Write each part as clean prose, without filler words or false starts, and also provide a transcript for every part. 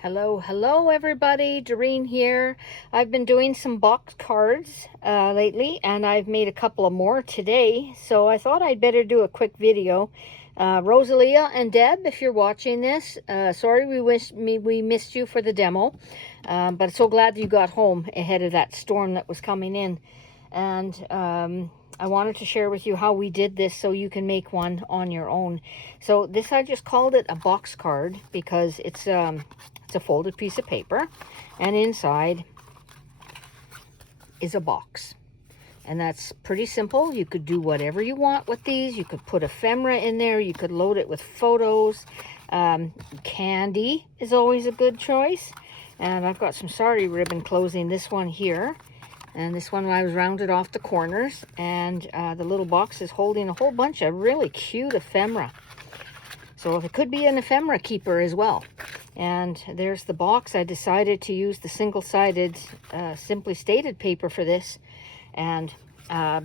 Hello everybody, Doreen here. I've been doing some box cards lately, and I've made a couple of more today, so I thought I'd better do a quick video. Rosalia and Deb, if you're watching this, sorry we missed you for the demo, but so glad you got home ahead of that storm that was coming in. And I wanted to share with you how we did this so you can make one on your own. So this, I just called it a box card because it's a folded piece of paper, and inside is a box. And that's pretty simple. You could do whatever you want with these. You could put ephemera in there. You could load it with photos. Candy is always a good choice. And I've got some sari ribbon closing this one here. And this one I was rounded off the corners. And the little box is holding a whole bunch of really cute ephemera. So it could be an ephemera keeper as well. And there's the box. I decided to use the single-sided Simply Stated paper for this. And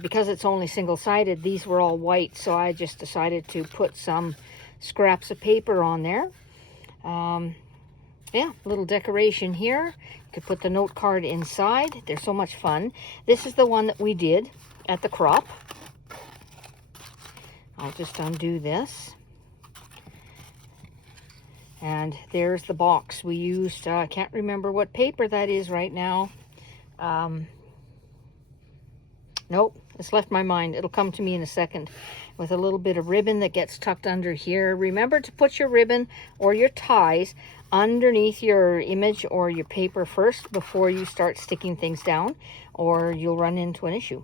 because it's only single-sided, these were all white, so I just decided to put some scraps of paper on there. Yeah, little decoration here. You could put the note card inside. They're so much fun. This is the one that we did at the crop. I'll just undo this. And there's the box. We used, I can't remember what paper that is right now. Nope, it's left my mind. It'll come to me in a second. With a little bit of ribbon that gets tucked under here. Remember to put your ribbon or your ties underneath your image or your paper first before you start sticking things down, or you'll run into an issue.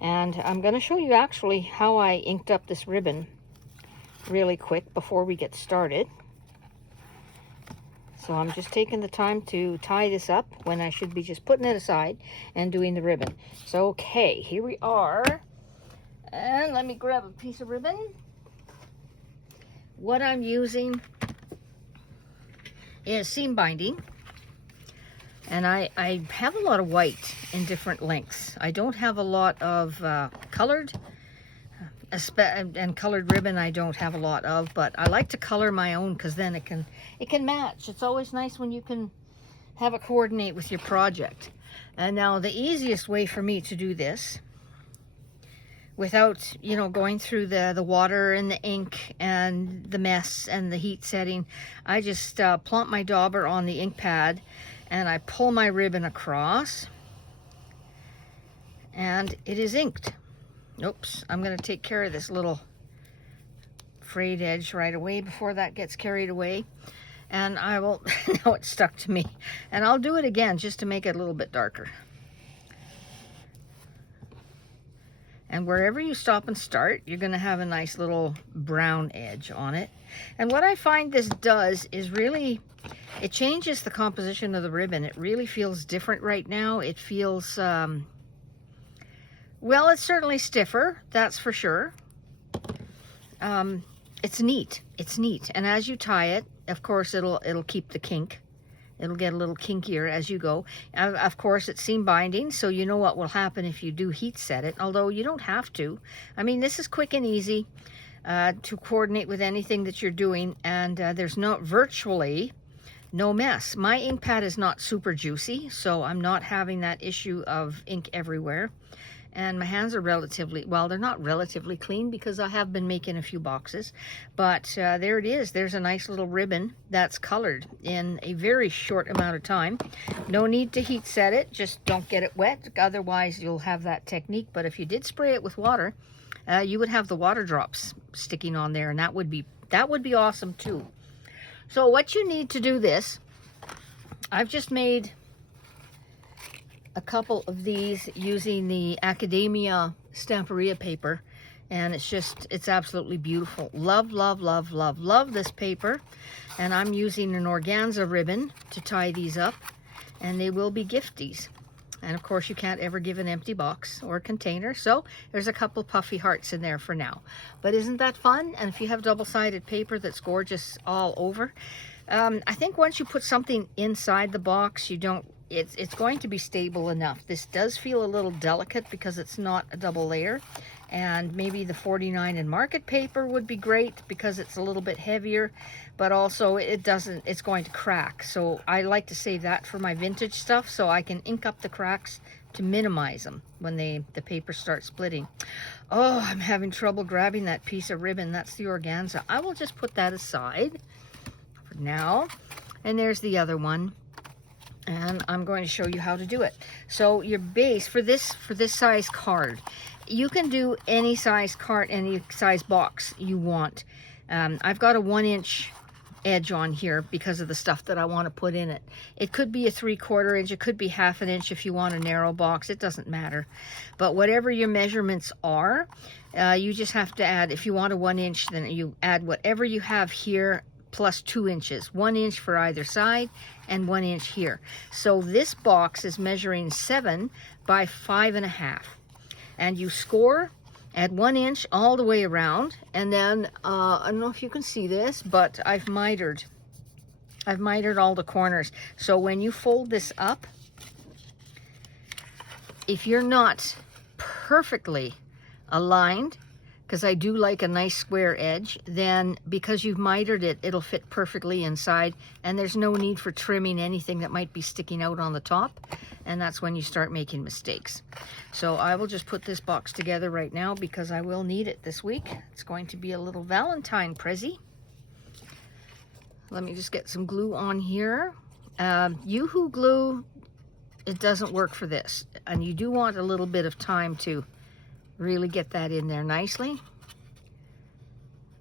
And I'm going to show you actually how I inked up this ribbon really quick before we get started. So I'm just taking the time to tie this up when I should be just putting it aside and doing the ribbon. So, okay, here we are. And let me grab a piece of ribbon. What I'm using is seam binding. And I have a lot of white in different lengths. I don't have a lot of colored. And colored ribbon I don't have a lot of, but I like to color my own because then it can match. It's always nice when you can have it coordinate with your project. And now the easiest way for me to do this without, you know, going through the water and the ink and the mess and the heat setting, I just plump my dauber on the ink pad and I pull my ribbon across and it is inked. Oops, I'm going to take care of this little frayed edge right away before that gets carried away. And I will, now it's stuck to me. And I'll do it again just to make it a little bit darker. And wherever you stop and start, you're going to have a nice little brown edge on it. And what I find this does is really, it changes the composition of the ribbon. It really feels different right now. It feels... well, it's certainly stiffer, that's for sure. It's neat. It's neat. And as you tie it, of course, it'll keep the kink. It'll get a little kinkier as you go. Of course, it's seam binding, so you know what will happen if you do heat set it, although you don't have to. I mean, this is quick and easy to coordinate with anything that you're doing, and there's virtually no mess. My ink pad is not super juicy, so I'm not having that issue of ink everywhere. And my hands are relatively, well, they're not relatively clean because I have been making a few boxes. But there it is. There's a nice little ribbon that's colored in a very short amount of time. No need to heat set it. Just don't get it wet. Otherwise, you'll have that technique. But if you did spray it with water, you would have the water drops sticking on there. And that would be awesome too. So what you need to do this, I've just made a couple of these using the Academia Stamperia paper, and it's absolutely beautiful. Love, love, love, love, love this paper. And I'm using an organza ribbon to tie these up, and they will be gifties. And of course, you can't ever give an empty box or container, so there's a couple puffy hearts in there for now. But isn't that fun? And if you have double-sided paper that's gorgeous all over, I think once you put something inside the box, it's going to be stable enough. This does feel a little delicate because it's not a double layer, And maybe the 49 in market paper would be great because it's a little bit heavier, but also it's going to crack. So I like to save that for my vintage stuff so I can ink up the cracks to minimize them when the paper starts splitting. Oh, I'm having trouble grabbing that piece of ribbon. That's the organza. I will just put that aside for now. And there's the other one. And I'm going to show you how to do it. So your base for this size card, you can do any size card, any size box you want. I've got a 1-inch edge on here because of the stuff that I want to put in it. It could be a 3/4 inch, it could be 1/2 inch if you want a narrow box. It doesn't matter. But whatever your measurements are, you just have to add, if you want a 1 inch, then you add whatever you have here plus 2 inches, 1 inch for either side and 1 inch here. So this box is measuring 7 by 5.5, and you score at 1 inch all the way around. And then I don't know if you can see this, but I've mitered all the corners. So when you fold this up, if you're not perfectly aligned, because I do like a nice square edge, then because you've mitered it, it'll fit perfectly inside, and there's no need for trimming anything that might be sticking out on the top, and that's when you start making mistakes. So I will just put this box together right now because I will need it this week. It's going to be a little Valentine prezzy. Let me just get some glue on here. Yoo-hoo glue, it doesn't work for this, and you do want a little bit of time to really get that in there nicely,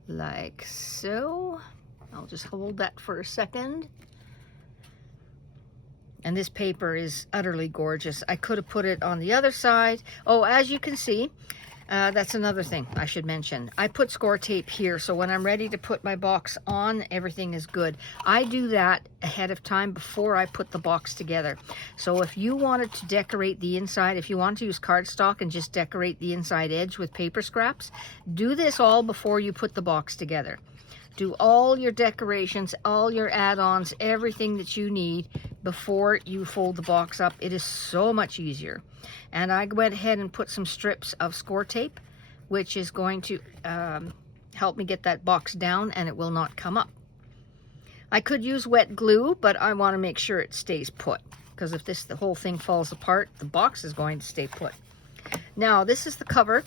like so. I'll just hold that for a second. And this paper is utterly gorgeous. I could have put it on the other side. Oh, as you can see, that's another thing I should mention. I put score tape here, so when I'm ready to put my box on, everything is good. I do that ahead of time before I put the box together. So if you wanted to decorate the inside, if you want to use cardstock and just decorate the inside edge with paper scraps, do this all before you put the box together. Do all your decorations, all your add-ons, everything that you need before you fold the box up. It is so much easier. And I went ahead and put some strips of score tape, which is going to help me get that box down and it will not come up. I could use wet glue, but I want to make sure it stays put, because if the whole thing falls apart, the box is going to stay put. Now, this is the cover,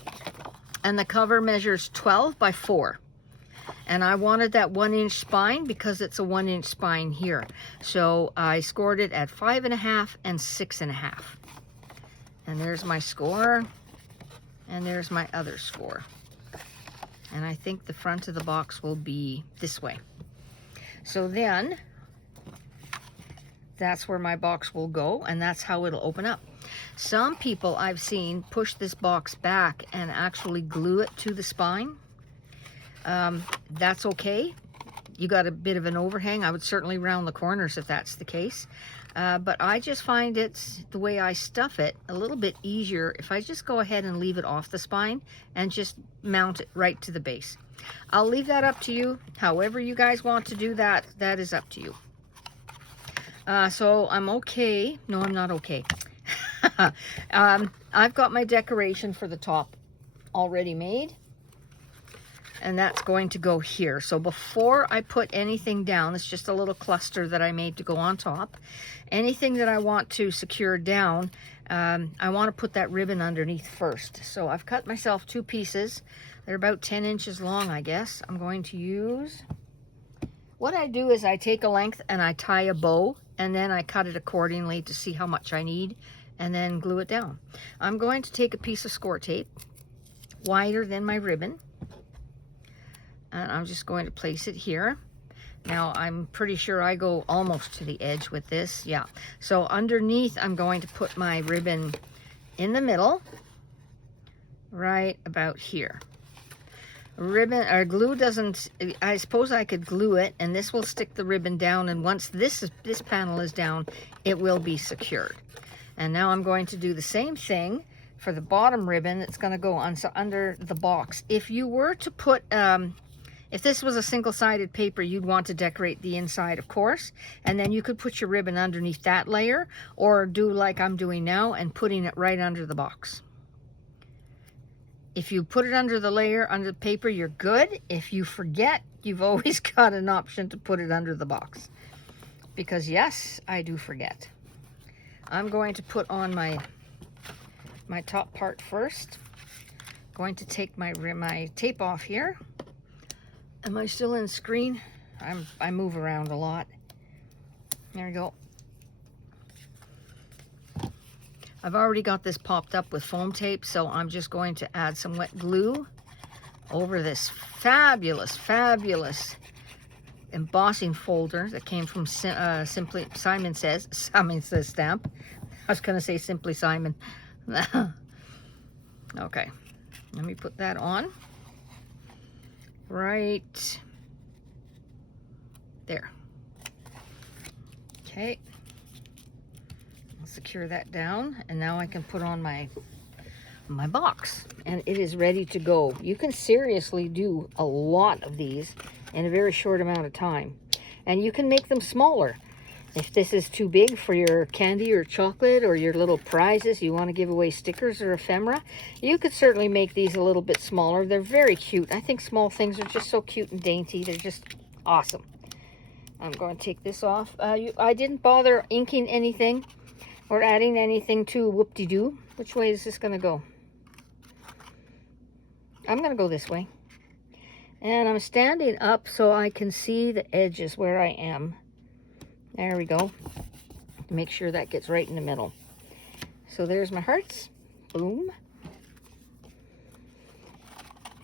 and the cover measures 12 by 4. And I wanted that 1 inch spine because it's a 1 inch spine here. So I scored it at 5.5 and 6.5. And there's my score. And there's my other score. And I think the front of the box will be this way. So then, that's where my box will go, and that's how it'll open up. Some people I've seen push this box back and actually glue it to the spine. That's okay. You got a bit of an overhang. I would certainly round the corners if that's the case. But I just find it's, the way I stuff it, a little bit easier if I just go ahead and leave it off the spine and just mount it right to the base. I'll leave that up to you. However you guys want to do that, that is up to you. So I'm okay. No, I'm not okay. I've got my decoration for the top already made. And that's going to go here. So before I put anything down, it's just a little cluster that I made to go on top. Anything that I want to secure down, I want to put that ribbon underneath first. So I've cut myself 2 pieces. They're about 10 inches long, I guess. I'm going to use, what I do is I take a length and I tie a bow, and then I cut it accordingly to see how much I need, and then glue it down. I'm going to take a piece of score tape, wider than my ribbon, and I'm just going to place it here. Now, I'm pretty sure I go almost to the edge with this. Yeah. So underneath, I'm going to put my ribbon in the middle, right about here. Ribbon or glue doesn't, I suppose I could glue it, and this will stick the ribbon down, and once this panel is down, it will be secured. And now I'm going to do the same thing for the bottom ribbon that's going to go on under the box. If you were to put, if this was a single-sided paper, you'd want to decorate the inside, of course, and then you could put your ribbon underneath that layer, or do like I'm doing now and putting it right under the box. if you put it under the layer, under the paper, you're good. If you forget, you've always got an option to put it under the box. Because yes, I do forget. I'm going to put on my top part first. Going to take my tape off here. Am I still in screen? I move around a lot. There we go. I've already got this popped up with foam tape, so I'm just going to add some wet glue over this fabulous, fabulous embossing folder that came from Simply Simon Says stamp. I was going to say Simply Simon. Okay, let me put that on. Right there. Okay. Secure that down, and now I can put on my box, and it is ready to go. You can seriously do a lot of these in a very short amount of time, and you can make them smaller. If this is too big for your candy or chocolate or your little prizes, you want to give away stickers or ephemera, you could certainly make these a little bit smaller. They're very cute. I think small things are just so cute and dainty. They're just awesome. I'm going to take this off. I didn't bother inking anything or adding anything to whoop-de-doo. Which way is this going to go? I'm going to go this way. And I'm standing up so I can see the edges where I am. There we go. Make sure that gets right in the middle. So there's my hearts. Boom.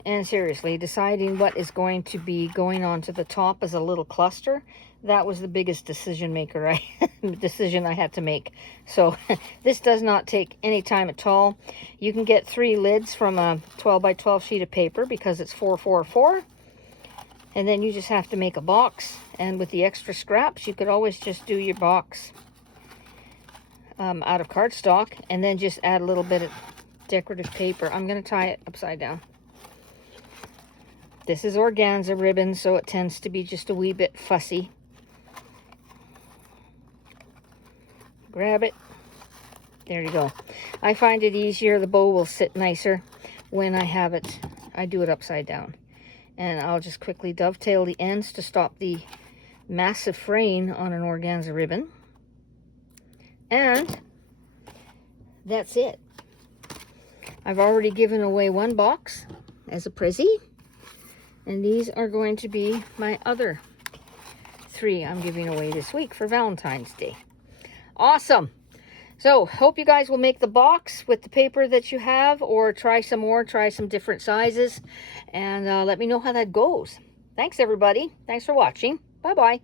And seriously, deciding what is going to be going on to the top as a little cluster, that was the biggest decision I had to make. So this does not take any time at all. You can get 3 lids from a 12 by 12 sheet of paper because it's 444. And then you just have to make a box. And with the extra scraps, you could always just do your box out of cardstock and then just add a little bit of decorative paper. I'm going to tie it upside down. This is organza ribbon, so it tends to be just a wee bit fussy. Grab it. There you go. I find it easier. The bow will sit nicer when I do it upside down. And I'll just quickly dovetail the ends to stop the massive fraying on an organza ribbon. And that's it. I've already given away 1 box as a prezzy. And these are going to be my other 3 I'm giving away this week for Valentine's Day. Awesome. So, hope you guys will make the box with the paper that you have, or try some more, try some different sizes, and let me know how that goes. Thanks, everybody. Thanks for watching. Bye-bye.